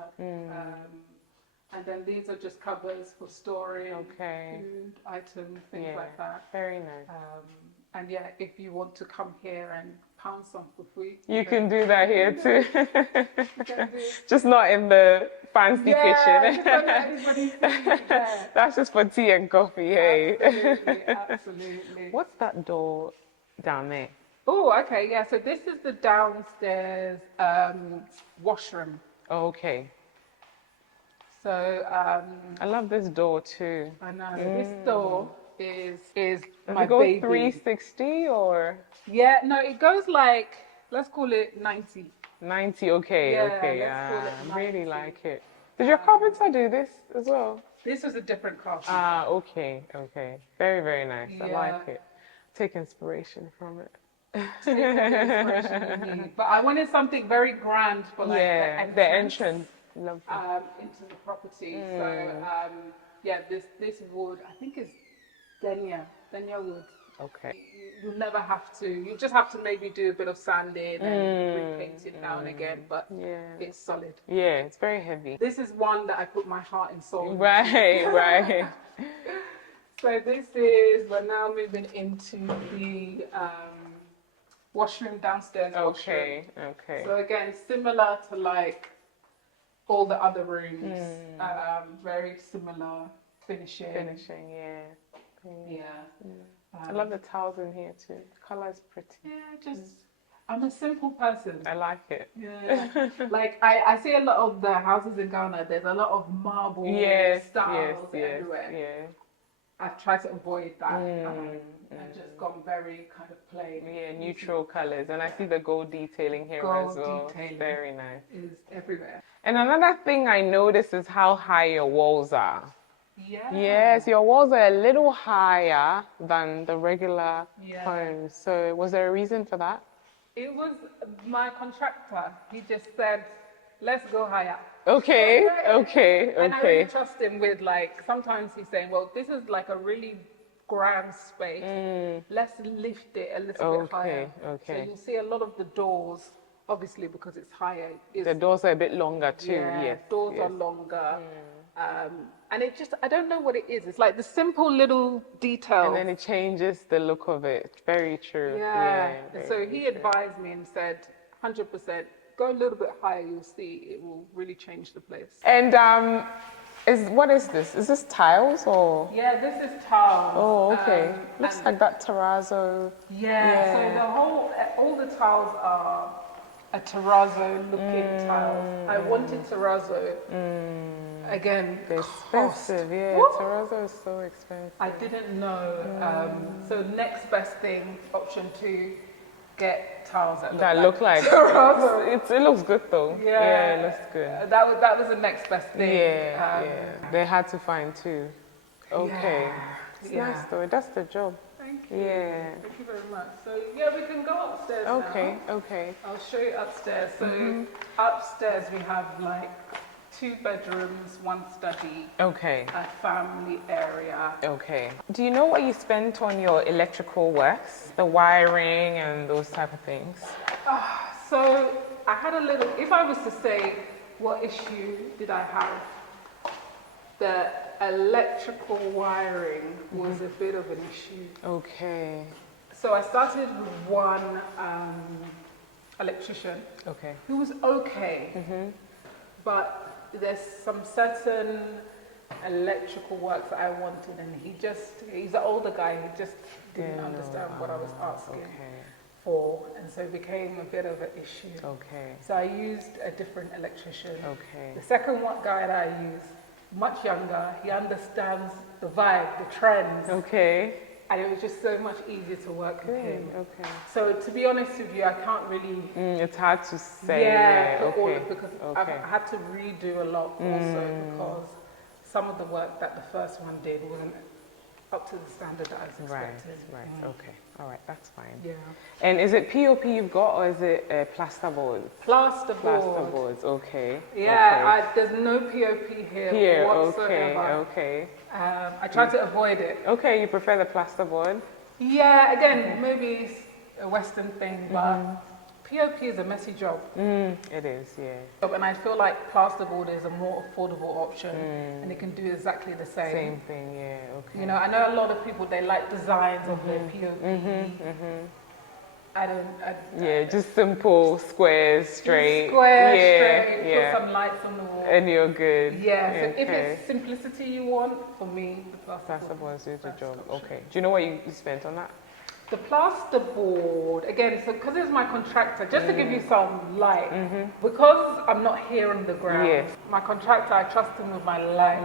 And then these are just cupboards for storing Okay. food items, things Yeah. like that. Very nice. And yeah, if you want to come here and pound some for food, You can do that here too. can do. Just not in the fancy Yeah, kitchen. just don't let anybody see you there. That's just for tea and coffee, hey. Absolutely, absolutely. What's that door down there? Oh, okay, yeah. So this is the downstairs washroom. Oh, okay. So I love this door too. I know this door is Does my it go baby. 360 or Yeah, no, it goes like, let's call it 90. 90? Okay, Yeah, okay. let's call it I really 90. like it. Did your carpenter do this as well? This is a different carpet. Ah, okay, okay. Very, very nice. I Yeah. like it. Take inspiration from it. take all the inspiration you need. But I wanted something very grand for like Yeah, the entrance. Lovely. into the property. So yeah, this wood I think is Denia wood. Okay. You'll never have to. You just have to maybe do a bit of sanding and repaint it now and again, but Yeah. it's solid. Yeah, it's very heavy. This is one that I put my heart and soul into. Right, right. So we're now moving into the washroom downstairs. Okay, washroom. okay. So again, similar to like all the other rooms, very similar finishing. Finishing, yeah. Yeah. I love the tiles in here too. The color is pretty. Yeah, I'm a simple person. I like it. Yeah. Like I see a lot of the houses in Ghana, there's a lot of marble styles everywhere. Yeah. I've tried to avoid that. I've just gone very kind of plain. Yeah, neutral colors. And I see the gold detailing here as well. Detailing very nice. is everywhere. And another thing I noticed is how high your walls are. Yeah. Yes, your walls are a little higher than the regular homes. So was there a reason for that? It was my contractor. He just said, let's go higher. Okay, okay, And I really okay. trust him with like, sometimes he's saying, well, this is like a really grand space. Let's lift it a little bit higher. Okay. So you'll see a lot of the doors, obviously because it's higher. The doors are a bit longer too, yes. Doors are longer. And it just, I don't know what it is. It's like the simple little details. And then it changes the look of it. Very true. Yeah. Very, So very he true. advised me and said, 100%, go a little bit higher, you'll see it will really change the place. And what is this? Is this tiles or? Yeah, this is tiles. Oh, okay. Looks like that terrazzo. Yeah, so all the tiles are a terrazzo looking tiles. I wanted terrazzo. Again, They're expensive, yeah. What? Terrazzo is so expensive. I didn't know. So next best thing, option 2, get tiles that look like terrazzo. It looks good though. Yeah, it looks good. That was the next best thing. Yeah. They had to find 2. Okay. It's nice though. It does the job. Thank you. Yeah. Thank you very much. So yeah, we can go upstairs now. Okay. I'll show you upstairs. So upstairs we have like 2 bedrooms, 1 study, Okay. a family area. Okay. Do you know what you spent on your electrical works? The wiring and those type of things? So I had a little, if I was to say what issue did I have, the electrical wiring was a bit of an issue. Okay. So I started with one electrician Okay. who was okay, but there's some certain electrical works that I wanted, and he's an older guy, he just didn't understand what I was asking for, and so it became a bit of an issue. Okay. So I used a different electrician. Okay. The second guy that I used, much younger, he understands the vibe, the trends, Okay. and it was just so much easier to work with him. Okay. So to be honest with you, I can't really It's hard to say. because I had to redo a lot also because some of the work that the first one did wasn't up to the standard that I was expecting. Right. Okay. All right. That's fine. Yeah. And is it POP you've got, or is it plasterboards? Plasterboards. Okay. Yeah. There's no POP here whatsoever. Okay. I try to avoid it. Okay. You prefer the plasterboard? Yeah. Again, maybe it's a Western thing, but POP is a messy job. It is. Yeah. And I feel like plasterboard is a more affordable option, and it can do exactly the same. Same thing. Yeah. Okay. You know, I know a lot of people, they like designs of their POP. I don't. Just simple squares, straight. Straight, put some lights on the wall. And you're good. Yeah, so if it's simplicity you want, for me, the Plasterboards do the job. Okay. Do you know what you spent on that? The plasterboard, again, so because it's my contractor, just to give you some light, because I'm not here on the ground, my contractor, I trust him with my life.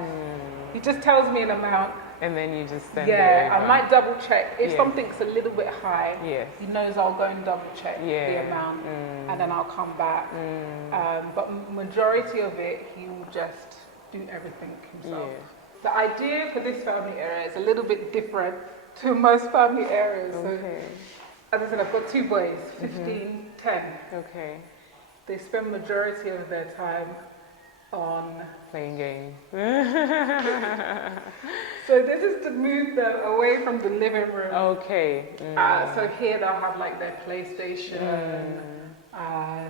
He just tells me an amount. And then you just send it Yeah, over. I might double check. If something's a little bit high, Yes. he knows I'll go and double check the amount, and then I'll come back. But majority of it, he will just do everything himself. The idea for this family area is a little bit different to most family areas. Okay. So as I said, I've got two boys, 15, 10. Okay. They spend majority of their time on. Playing games. So this is to move them away from the living room. Okay. So here they'll have like their PlayStation,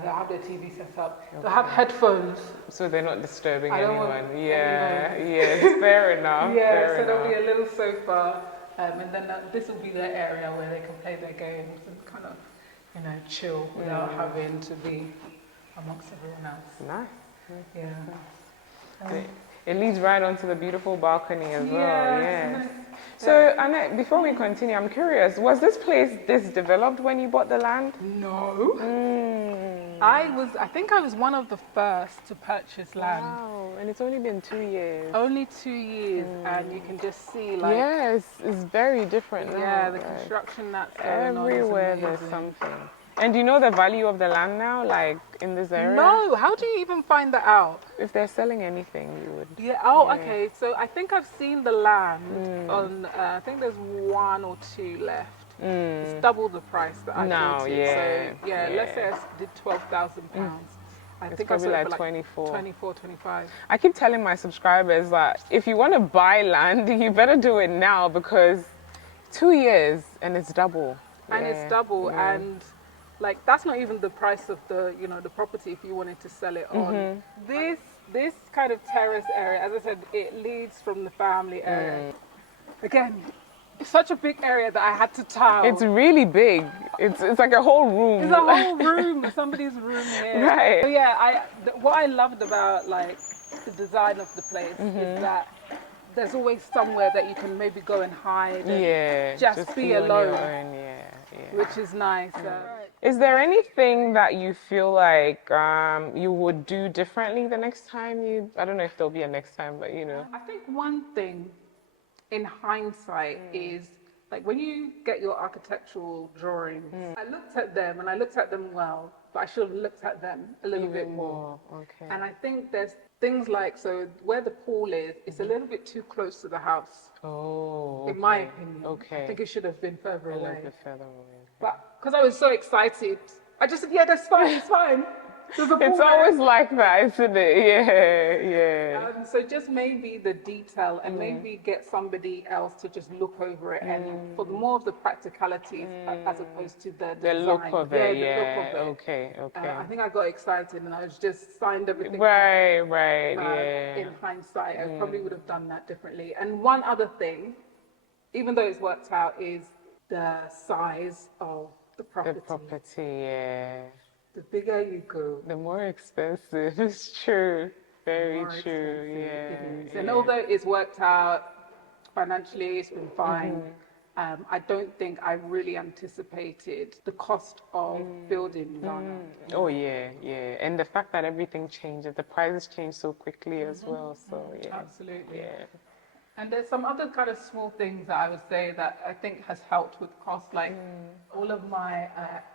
they'll have their TV set up, they'll have headphones. So they're not disturbing I don't want anyone. any Yeah, noise. yes, fair enough. Yeah, fair so there'll be enough. a little sofa, and then this will be their area where they can play their games and kind of, chill without having to be amongst everyone else. Nice. Yeah. It leads right onto the beautiful balcony as well. Yeah, Yes. nice. So, Annette, before we continue, I'm curious, was this place developed when you bought the land? No. Mm. I think I was one of the first to purchase land. Wow, and it's only been 2 years. Only 2 years, and you can just see like Yes, it's very different now. yeah, the like, construction that's going on is everywhere there's amazing. something. And do you know the value of the land now, like in this area? No, how do you even find that out? If they're selling anything, you would. Yeah. Oh, okay. So I think I've seen the land on. I think there's 1 or 2 left. It's double the price that I No, bought it. yeah, So yeah, let's say yeah. I did £12,000. I It's think I probably sold it like for 24. 24, 25. I keep telling my subscribers that if you want to buy land, you better do it now because 2 years and it's double. And it's double, and like that's not even the price of the the property if you wanted to sell it on. This kind of terrace area, as I said, it leads from the family area. Again, it's such a big area that I had to tile. It's really big. It's like a whole room. It's a whole room, somebody's room here. Right. So yeah, what I loved about like the design of the place is that there's always somewhere that you can maybe go and hide and just be on alone, your own, yeah. which is nice. Is there anything that you feel like you would do differently the next time you? I don't know if there'll be a next time, but I think one thing in hindsight is like when you get your architectural drawings, I looked at them and I looked at them well, but I should have looked at them a little bit more. Okay. And I think there's things like, so where the pool is, it's a little bit too close to the house, Oh. in my opinion. Okay. I think it should have been further A away. little bit further away. But because I was so excited, I just said, yeah, that's fine, it's fine. There's a pool It's there. always like that, isn't it? Yeah. So just maybe the detail and maybe get somebody else to just look over it and for more of the practicalities as opposed to the The design. look of it, the look of it. Okay. I think I got excited and I was just signed everything. Right, In hindsight, I probably would have done that differently. And one other thing, even though it's worked out, is the size of the property. The property, yeah. The bigger you go, The more expensive. It's true. Very more true. expensive it is. Yeah. And although it's worked out financially, it's been fine. I don't think I really anticipated the cost of building Ghana. Oh yeah. And the fact that everything changes, the prices change so quickly as well. So yeah. Absolutely. Yeah. And there's some other kind of small things that I would say that I think has helped with cost. Like all of my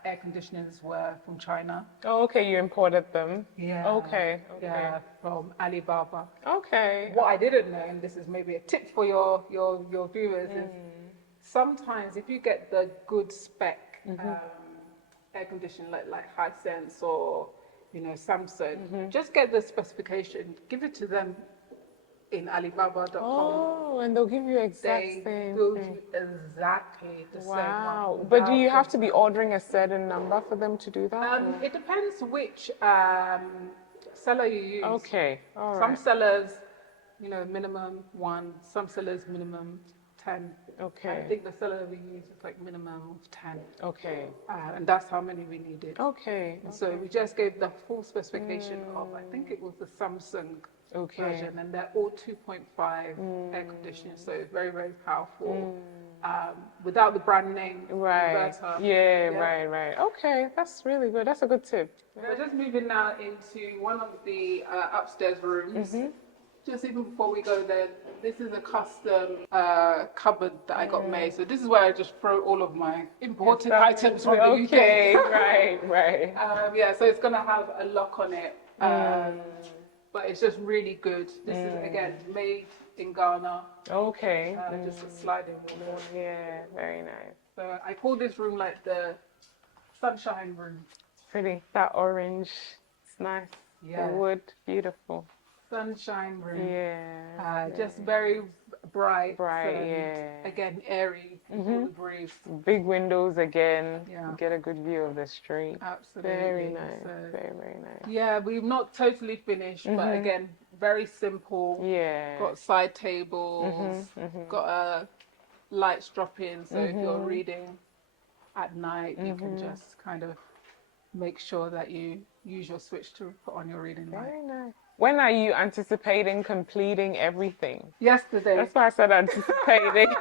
air conditioners were from China. Oh, okay. You imported them. Yeah. Okay. Yeah, from Alibaba. Okay. What I didn't know, and this is maybe a tip for your viewers, is sometimes if you get the good spec air conditioner like Hisense or Samsung, just get the specification, give it to them in Alibaba.com. Oh, and they'll give you exact They same build thing. you exactly the same Wow. one. But do you without have to be ordering a certain number for them to do that? It depends which seller you use. Okay. All Some right. sellers, minimum 1. Some sellers minimum 10. Okay. I think the seller we use is like minimum of 10. Okay. And that's how many we needed. Okay. So we just gave the full specification of, I think it was the Samsung version, and they're all 2.5 air conditioners, so very, very powerful. Without the brand name Right. inverter. Yeah, right. Okay, that's really good. That's a good tip. We're just moving now into one of the upstairs rooms. Just even before we go there, this is a custom cupboard that I got made. So this is where I just throw all of my imported items from the UK. Okay, right. Yeah, so it's going to have a lock on it. But it's just really good. This is, again, made in Ghana. Okay. Just a sliding wall. Yeah, very nice. So I call this room like the sunshine room. It's pretty. That orange, it's nice. Yeah. The wood, beautiful. Sunshine room. Yeah. Just very bright. Bright, And yeah. again, airy. People to breathe. Big windows again. Yeah. Get a good view of the street. Absolutely. Very nice. So, very nice. yeah, we've not totally finished, but again, very simple. Yeah. Got side tables. Got a lights drop in, so if you're reading at night, you can just kind of make sure that you use your switch to put on your reading light. Very nice. When are you anticipating completing everything? Yesterday. That's why I said anticipating.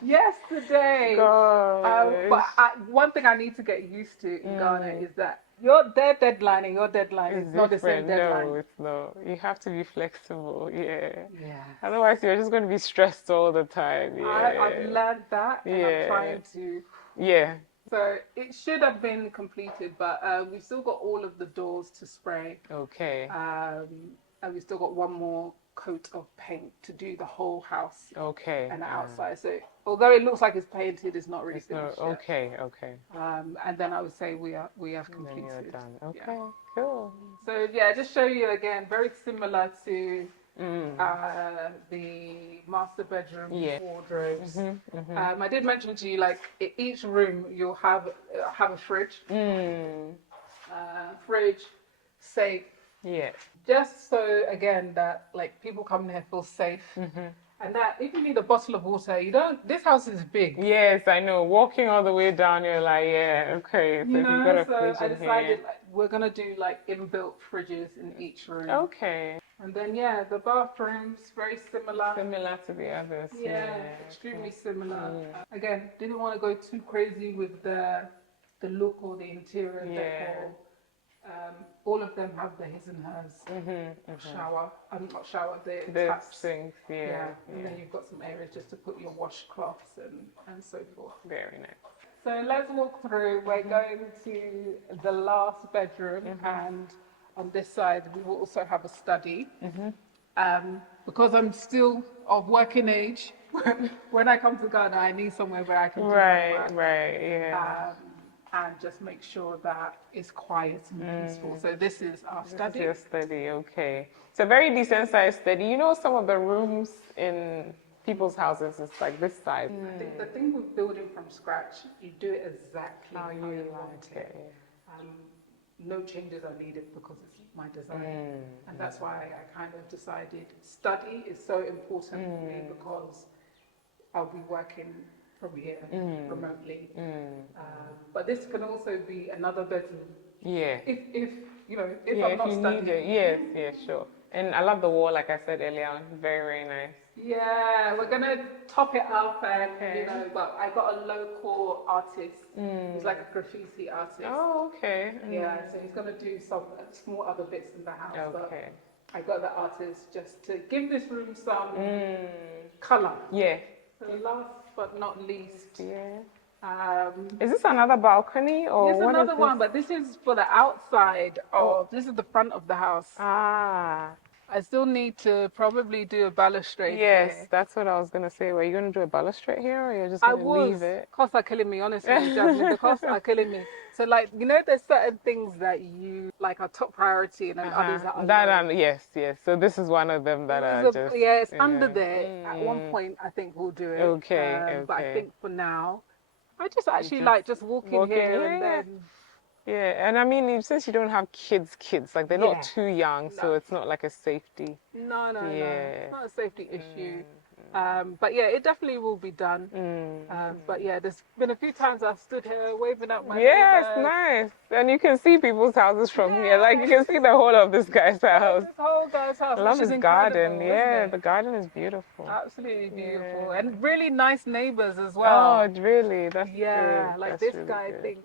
Yesterday. Gosh. But one thing I need to get used to in Ghana is that their deadline and your deadline is not the same deadline. No, it's not. You have to be flexible. Yeah. Yeah. Otherwise, you're just going to be stressed all the time. Yeah. I've learned that, and I'm trying to. Yeah. So it should have been completed, but we've still got all of the doors to spray. Okay. And we've still got one more coat of paint to do the whole house. Okay. And the outside. So although it looks like it's painted, it's not really finished yet. Okay. Okay. And then I would say we have completed. Then you're done. Okay. Yeah. Cool. So yeah, just show you again, very similar to the master bedroom wardrobes. I did mention to you, like each room you'll have a fridge, fridge, safe. Yeah. Just so again that like people come here feel safe, and that if you need a bottle of water, you don't. This house is big. Yes, I know. Walking all the way down, you're like, yeah, okay. So You if you've know, got a so fridge I in decided here. like, we're gonna do like inbuilt fridges in each room. Okay. And then yeah, the bathrooms very similar. Similar to the others. Yeah, extremely similar. Again, didn't want to go too crazy with the look or the interior decor. All of them have the his and hers shower. Not shower, the taps. Sinks, yeah. And then you've got some areas just to put your washcloths and so forth. Very nice. So let's walk through. We're going to the last bedroom, and on this side we will also have a study. Because I'm still of working age, when I come to Ghana, I need somewhere where I can do my work. Right, yeah. And just make sure that it's quiet and peaceful. So this is our study. This is your study, okay. It's a very decent sized study. You know, some of the rooms in people's houses is like this size. I think the thing with building from scratch, you do it exactly how you want it. No changes are needed because it's my design. And that's why I kind of decided study is so important for me, because I'll be working from here remotely. But this can also be another bedroom. Yeah. If if I'm not you studying. need it. Yes, sure. And I love the wall, like I said earlier on. Very nice. Yeah, we're gonna top it up, and but I got a local artist. He's like a graffiti artist. Oh, okay. Yeah, so he's gonna do some small other bits in the house. Okay. But I got the artist just to give this room some color. Yeah. So last but not least, Yeah. Is this another balcony or here's what another is one, but this is for the outside of. This is the front of the house. I still need to probably do a balustrade. Yes, here. that's what I was gonna say. Were you gonna do a balustrade here, or you're just gonna leave it? Costs are killing me, honestly, Jasmine. The costs are killing me. So, like, there's certain things that you like are top priority, and then others that are low. Yes. So this is one of them that are just. Yeah, it's under there. At one point, I think we'll do it. Okay. But I think for now, I just actually like just walking here and then. Yeah, and I mean, since you don't have kids, like they're not too young, so it's not like a safety. No, it's not a safety issue. But yeah, it definitely will be done. But yeah, there's been a few times I've stood here waving at my Yes, neighbors. nice. And you can see people's houses from here. Like you can see the whole of this guy's house. This whole guy's house. I love which his is garden. incredible, Yeah, isn't it? the garden is beautiful. Absolutely beautiful. And really nice neighbors as well. Oh, really? That's yeah, good. like That's this really guy, good. I think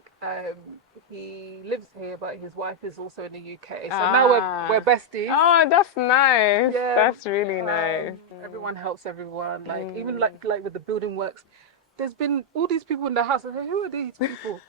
he lives here, but his wife is also in the UK. So now we're besties. Oh, that's nice. Yeah, That's really nice. Everyone helps everyone. Like even like with the building works, there's been all these people in the house. I say, who are these people?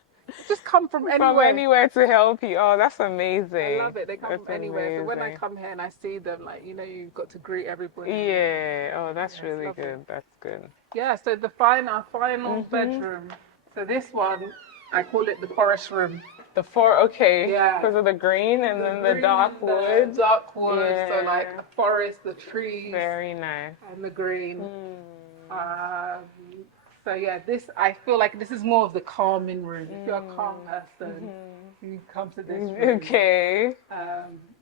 just come from From anywhere. anywhere to help you. Oh, that's amazing. I love it. They come That's from anywhere. So when I amazing. come here and I see them, like, you've got to greet everybody. Yeah. Oh, that's Yeah, it's really lovely. good. That's good. Yeah, so our final Mhm. bedroom. So this one, I call it the forest room. The four, okay, Yeah. because of the green and The then the green dark and the wood. dark woods, so like Yeah. the forest, the trees, Very nice. and the green. Mm. Um, so yeah, this I feel like this is more of the calming room. If you're a calm Mm. person, Mhm. you come to this room. Okay.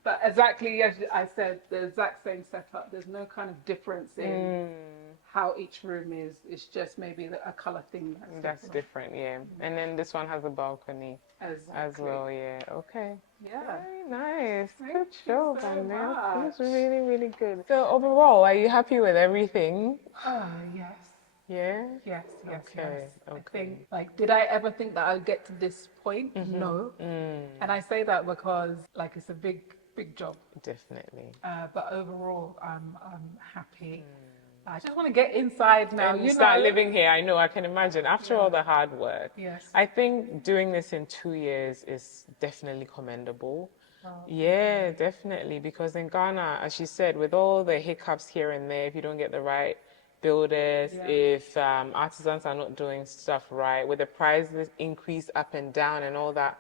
But exactly as I said, the exact same setup. There's no kind of difference in Mm. how each room is. It's just maybe a color thing that's That's different. different, yeah. And then this one has a balcony as Exactly. well, yeah. Okay. Yeah. Very nice. Thank Good you job, so Annette. much. This is really, really good. So overall, are you happy with everything? Oh, yes. Yeah? Yes, yes, yes. Okay, I okay. think, like, did I ever think that I'd get to this point? Mm-hmm. No. Mm, And I say that because, like, it's a big, big job. definitely. But overall, I'm happy. I just want to get inside now, And you start know. living here, I know, I can imagine. After all the hard work, Yes. I think doing this in 2 years is definitely commendable. Oh, Yeah, definitely. Because in Ghana, as you said, with all the hiccups here and there, if you don't get the right builders, yeah. if artisans are not doing stuff right, with the prices increase up and down and all that,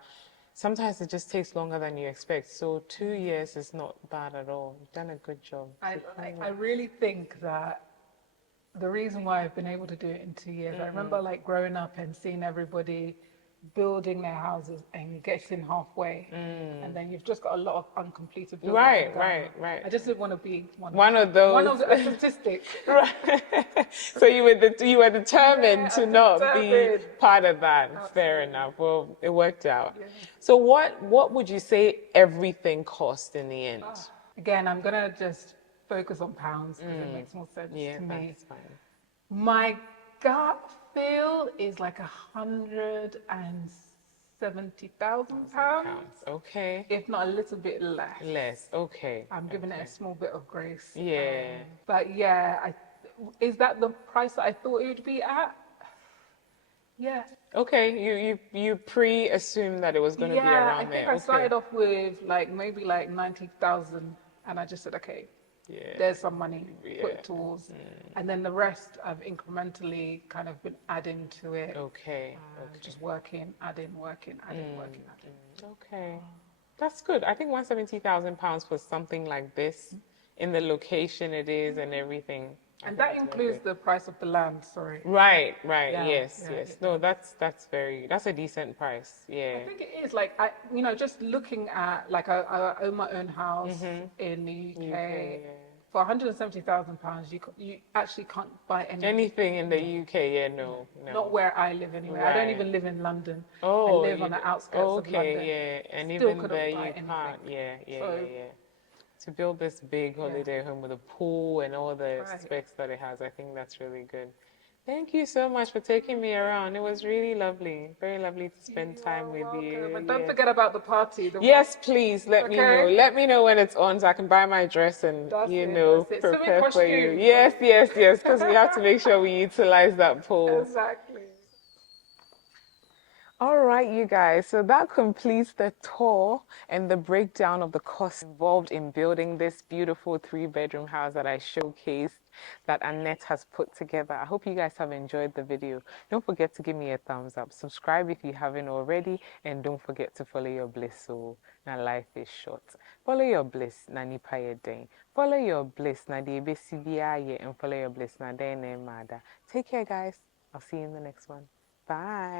sometimes it just takes longer than you expect. So 2 years is not bad at all. You've done a good job. I really think that the reason why I've been able to do it in 2 years, I remember like growing up and seeing everybody building their houses and getting halfway, and then you've just got a lot of uncompleted buildings in Right, Ghana. right, right. I just didn't want to be One of one those. of a statistic. Right. So you were determined Yeah, to I'm not be determined. part of that. Fair Absolutely. enough. Well, it worked out. Yeah. So what would you say everything cost in the end? Again, I'm gonna just focus on pounds because it makes more sense Yeah, to me. that's fine. My gut feel is like 170,000 pounds, Pounds. Okay. if not a little bit less. Less. Okay. I'm giving it Okay. a small bit of grace. Yeah. But yeah, is that the price that I thought it would be at? Yeah. Okay. You pre-assumed that it was going to be Yeah, I around think there. I Okay. started off with like maybe like 90,000 and I just said, okay, Yeah. there's some money Yeah. put towards. And then the rest I've incrementally kind of been adding to it. Okay. Okay. Just working, adding, working, adding, working, adding. Okay. That's good. I think £170,000 for something like this, in the location it is and everything. I And think that that's worth includes it. the price of the land, sorry. Right, right. Yeah, Yes, yeah, yes. it No, does. that's a decent price. I Yeah. think it is like just looking at like I own my own house in the UK. UK, yeah. For 170,000 pounds, you actually can't buy anything. Anything in the UK, yeah, no, no. Not where I live anyway. I don't Right. even live in London. I Oh, live on the outskirts oh, of okay, London. yeah. And Still even couldn't there buy you anything. can't, yeah, yeah, So yeah, yeah. To build this big holiday home with a pool and all the Right. specs that it has, I think that's really good. Thank you so much for taking me around. It was really lovely. Very lovely to spend you time are with welcome. you. And don't Yeah. forget about the party. Yes, please let me know. Okay. Let me know when it's on so I can buy my dress and, That's it, that's it. Swimming prepare for you. costume. Yes, yes, yes, because we have to make sure we utilize that pool. Exactly. All right, you guys. So that completes the tour and the breakdown of the costs involved in building this beautiful 3-bedroom house that I showcased that Annette has put together. I hope you guys have enjoyed the video. Don't forget to give me a thumbs up. Subscribe if you haven't already. And don't forget to follow your bliss. So now life is short. Follow your bliss. Na nipa ye den. Follow your bliss. Na di ebesi biya ye. And follow your bliss. Na den ne mada. Take care, guys. I'll see you in the next one. Bye.